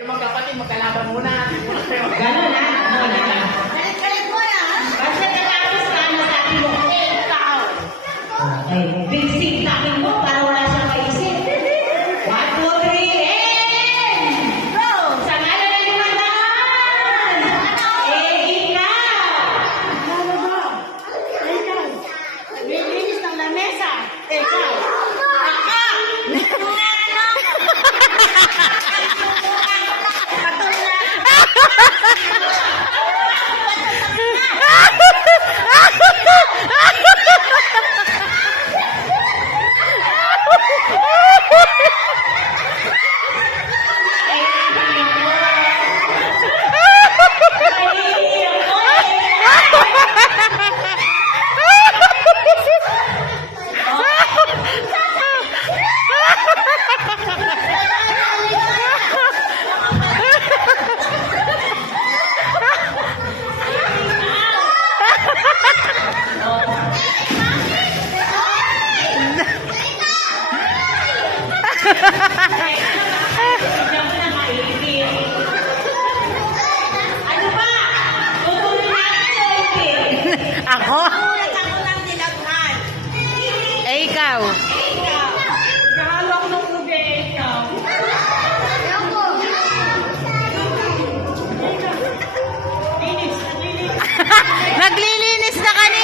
Yung magkapatid, magkalaban muna. Gano'n na. Galit-galit mo na, ha? Basta natapos ka, masabi mo, ikaw. Okay, bigsik namin mo para wala siyang maisip. 1, 2, 3, and go! Sa ngalan ng lumataan! Ikaw! Ano ba? Ikaw. Naglilinis ng lamesa. Ikaw. Ako. Ano ba? Tutuloy natin o hindi? Ako? Ako lang nilaghan. Eh, ikaw? Ikaw. Nagkahalo ako ng ube, ikaw. Ako. Finish, naglilinis. Naglilinis na kanina.